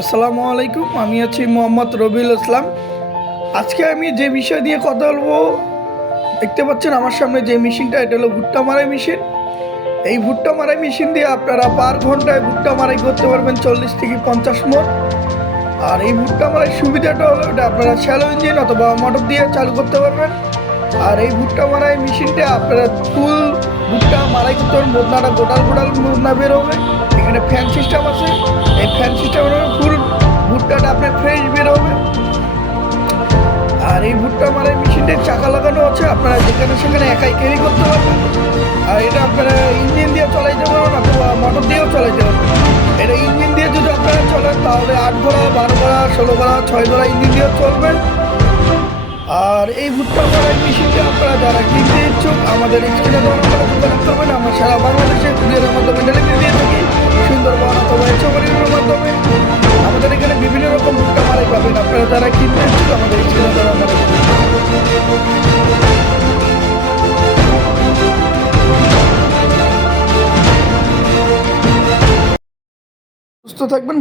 আসসালামু আলাইকুম, আমি আছি মোহাম্মদ রবিউল ইসলাম। আজকে আমি যে বিষয় দিয়ে কথা বলব, দেখতে পাচ্ছেন আমার সামনে যে মেশিনটা, এটা হলো ভুট্টা মারাই মেশিন। এই ভুট্টা মারাই মেশিন দিয়ে আপনারা পার ঘন্টায় ভুট্টা মারাই করতে পারবেন চল্লিশ থেকে পঞ্চাশ মন আর এই ভুট্টা মারাই সুবিধাটা হলো এটা আপনারা শ্যালো ইঞ্জিন অথবা মোটর দিয়ে চালু করতে পারবেন। আর এই ভুট্টা মারাই মেশিনটা আপনারা ফুল ভুট্টা মারাই করতে পারবেন, বদনাটা গোটাল গোটাল বদনা বের হবে। এখানে ফ্যান সিস্টেম আছে। এই ফ্যান সিস্টেমের ফুল ভুট্টাটা আপনার ফ্রেশ বের হবে। আর এই ভুট্টা মারাই মেশিনটার চাকা লাগানো আছে, আপনারা যেখানে সেখানে একাই ক্যারি করতে পারবেন। আর এটা আপনারা ইঞ্জিন দিয়ে চলাইতে পারবেন, অথবা মোটর দিয়েও চলাইতে পারবেন। এটা ইঞ্জিন দিয়ে যদি আপনারা চলেন, তাহলে আট ঘোড়া বারো ঘোড়া ষোলো ঘোড়া ছয় ঘোড়া ইঞ্জিন দিয়েও চলবেন। আর এই ভুট্টা মারাই মেশিনটা আপনারা যারা কিনতে ইচ্ছুক, আমাদের স্ক্রিনে যোগাযোগ করবেন। আমরা সারা বাংলাদেশে কুরিয়ারের মাধ্যমে মাধ্যমে। আমাদের এখানে বিভিন্ন রকম ভুট্টা মারাই পাবেন। আপনারা যারা কিনতে ইচ্ছুক আমাদের দেওয়া নাম্বারে সুস্থ থাকবেন